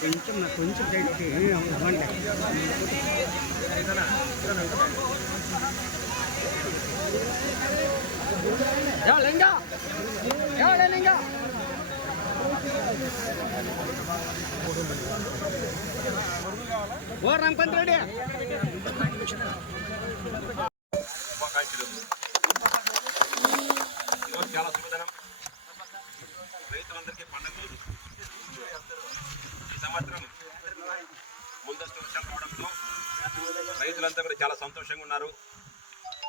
కొంచెం నాకు కొంచెం సైడ్కి ఇవ్వండి లింగా లింగా ఓ రంపంత్ రెడ్డి. చాలా శుభదనం రైతులందరికీ పండుగ ఈ సంవత్సరం ముందస్తు వర్షాలు రావడంతో రైతులంతా కూడా చాలా సంతోషంగా ఉన్నారు.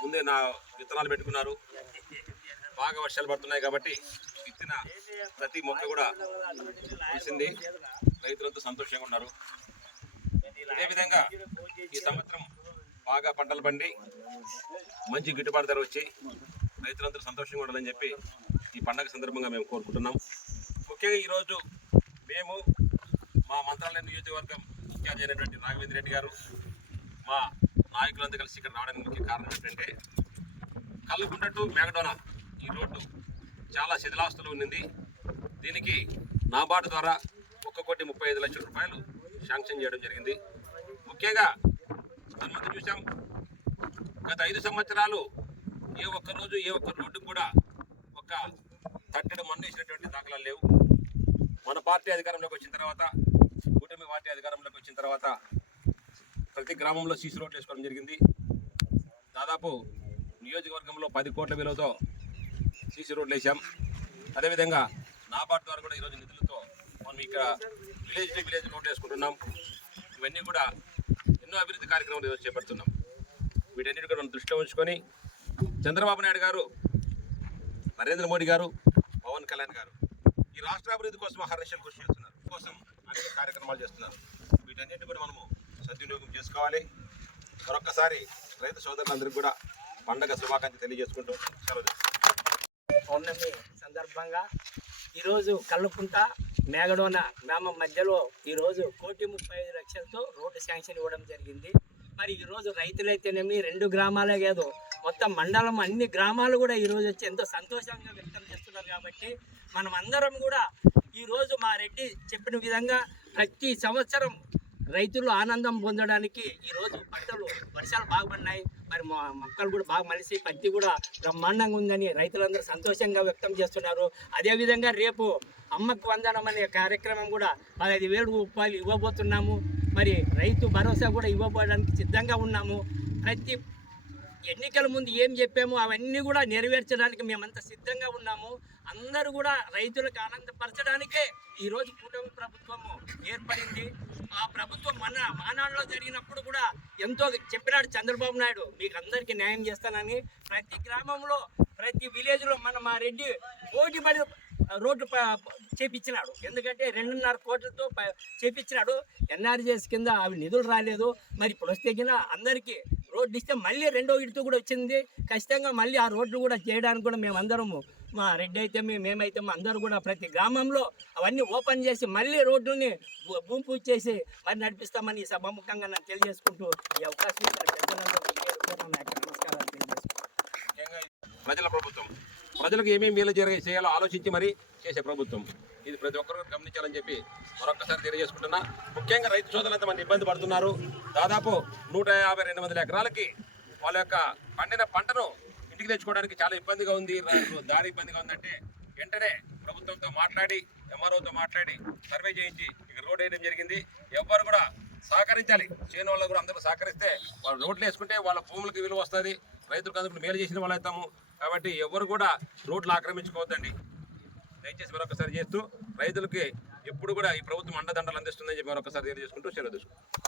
ముందే నా విత్తనాలు పెట్టుకున్నారు. బాగా వర్షాలు పడుతున్నాయి కాబట్టి విత్తిన ప్రతి మొక్క కూడా చూసింది రైతులంతా సంతోషంగా ఉన్నారు. అదేవిధంగా ఈ సంవత్సరం బాగా పంటలు పండి మంచి గిట్టుబాటు ధర వచ్చి రైతులందరూ సంతోషంగా ఉండాలని చెప్పి ఈ పండగ సందర్భంగా మేము కోరుకుంటున్నాం. ముఖ్యంగా ఈరోజు మేము మా మంత్రాలయం నియోజకవర్గం ఇన్ఛార్జ్ అయినటువంటి రాఘవేంద్ర రెడ్డి గారు మా నాయకులంతా కలిసి ఇక్కడ రావడానికి ముఖ్య కారణం ఏంటంటే కల్లుకుంట టు మేగడోనా ఈ రోడ్డు చాలా శిథిలాస్తులు ఉన్నది. దీనికి నాబార్డు ద్వారా ఒక్క కోటి ముప్పై ఐదు లక్షల రూపాయలు శాంక్షన్ చేయడం జరిగింది. ముఖ్యంగా మనమంతా చూసాం గత ఐదు సంవత్సరాలు ఏ ఒక్క రోజు ఏ ఒక్క రోడ్డు కూడా ఒక తట్టెడు మన్ను వేసినటువంటి దాఖలాలు లేవు. మన పార్టీ అధికారంలోకి వచ్చిన తర్వాత కూటమి పార్టీ అధికారంలోకి వచ్చిన తర్వాత ప్రతి గ్రామంలో సీసీ రోడ్లు వేసుకోవడం జరిగింది. దాదాపు నియోజకవర్గంలో పది కోట్ల విలువతో సీసీ రోడ్లు వేసాం అదేవిధంగా నాబార్డు ద్వారా కూడా ఈరోజు నిధులతో మనం ఇక్కడ విలేజ్ టు విలేజ్ రోడ్లు వేసుకుంటున్నాం. ఇవన్నీ కూడా ఎన్నో అభివృద్ధి కార్యక్రమాలు ఈరోజు చేపడుతున్నాం. వీటన్నిటి కూడా మనం దృష్టిలో ఉంచుకొని చంద్రబాబు నాయుడు గారు నరేంద్ర మోడీ గారు పవన్ కళ్యాణ్ గారు ఈ రాష్ట్ర అభివృద్ధి కోసం హర్నిశలు కృషి చేస్తున్నారు. కోసం అనేక కార్యక్రమాలు చేస్తున్నారు. వీటన్నిటి కూడా మనము సద్వినియోగం చేసుకోవాలి. మరొక్కసారి రైతు సోదరులందరికీ కూడా పండగ శుభాకాంక్షలు తెలియజేసుకుంటూ సెలవు పౌర్ణమి సందర్భంగా ఈరోజు కల్లుకుంట మేగడోన గ్రామం మధ్యలో ఈరోజు కోటి ముప్పై ఐదు లక్షలతో రోడ్డు శాంక్షన్ ఇవ్వడం జరిగింది. మరి ఈరోజు రైతులైతేనేమి రెండు గ్రామాలే కాదు మొత్తం మండలం అన్ని గ్రామాలు కూడా ఈరోజు వచ్చి ఎంతో సంతోషంగా వ్యక్తం చేస్తున్నారు కాబట్టి మనం అందరం కూడా ఈరోజు మా రెడ్డి చెప్పిన విధంగా ప్రతి సంవత్సరం రైతులు ఆనందం పొందడానికి ఈరోజు పంటలు వర్షాలు బాగుపడినాయి. మరి మా మొక్కలు కూడా బాగా మలిసి పత్తి కూడా బ్రహ్మాండంగా ఉందని రైతులందరూ సంతోషంగా వ్యక్తం చేస్తున్నారు. అదేవిధంగా రేపు అమ్మకు వందనం అనే కార్యక్రమం కూడా పదహైదు వేలు రూపాయలు ఇవ్వబోతున్నాము. మరి రైతు భరోసా కూడా ఇవ్వబోవడానికి సిద్ధంగా ఉన్నాము. ప్రతి ఎన్నికల ముందు ఏం చెప్పామో అవన్నీ కూడా నెరవేర్చడానికి మేమంతా సిద్ధంగా ఉన్నాము. అందరూ కూడా రైతులకు ఆనందపరచడానికే ఈరోజు కూటమి ప్రభుత్వము ఏర్పడింది. ఆ ప్రభుత్వం మన మానాడులో జరిగినప్పుడు కూడా ఎంతో చెప్పినాడు చంద్రబాబు నాయుడు మీకు అందరికీ న్యాయం చేస్తానని. ప్రతి గ్రామంలో ప్రతి విలేజ్లో మన మా రెడ్డి పోటీ పడి రోడ్డు ప- చేపించినాడు. ఎందుకంటే రెండున్నర కోట్లతో చేపించినాడు. ఎన్ఆర్జీఎస్ కింద అవి నిధులు రాలేదు. మరి ఇప్పుడు వస్తే కింద అందరికీ రోడ్డు ఇస్తే మళ్ళీ రెండో ఇడుతూ కూడా వచ్చింది. ఖచ్చితంగా మళ్ళీ ఆ రోడ్లు కూడా చేయడానికి కూడా మేమందరము మా రెడ్డి అయితే మేము మేమైతే అందరూ కూడా ప్రతి గ్రామంలో అవన్నీ ఓపెన్ చేసి మళ్ళీ రోడ్డుని భూ- భూమి పూజ చేసి మరి నడిపిస్తామని ఈ సభాముఖంగా నాకు తెలియజేసుకుంటూ ఈ అవకాశం ప్రజల ప్రభుత్వం ప్రజలకు ఏమేమి మేలు జరిగే చేయాలో ఆలోచించి మరి చేసే ప్రభుత్వం. ఇది ప్రతి ఒక్కరు గమనించాలని చెప్పి మరొక్కసారి తెలియజేసుకుంటున్నా. ముఖ్యంగా రైతు సోదరులంతా మంది ఇబ్బంది పడుతున్నారు. దాదాపు నూట యాభై రెండు వందల ఎకరాలకి వాళ్ళ యొక్క పండిన పంటను ఇంటికి తెచ్చుకోవడానికి చాలా ఇబ్బందిగా ఉంది. దారి ఇబ్బందిగా ఉందంటే వెంటనే ప్రభుత్వంతో మాట్లాడి ఎంఆర్ఓతో మాట్లాడి సర్వే చేయించి ఇక రోడ్ వేయడం జరిగింది. ఎవ్వరు కూడా సహకరించాలి. చేయని వాళ్ళు కూడా అందరూ సహకరిస్తే వాళ్ళు రోడ్లు వేసుకుంటే వాళ్ళ భూములకు విలువ వస్తుంది. రైతులకు అందుకు మేలు చేసిన వాళ్ళు అవుతాము. కాబట్టి ఎవరు కూడా రోడ్లు ఆక్రమించుకోవద్దండి. దయచేసి మరొకసారి చేస్తూ రైతులకి ఎప్పుడు కూడా ఈ ప్రభుత్వం అండదండలు అందిస్తుందని చెప్పి మరొకసారి తెలియజేసుకుంటూ సెలవు తీసుకుంటాం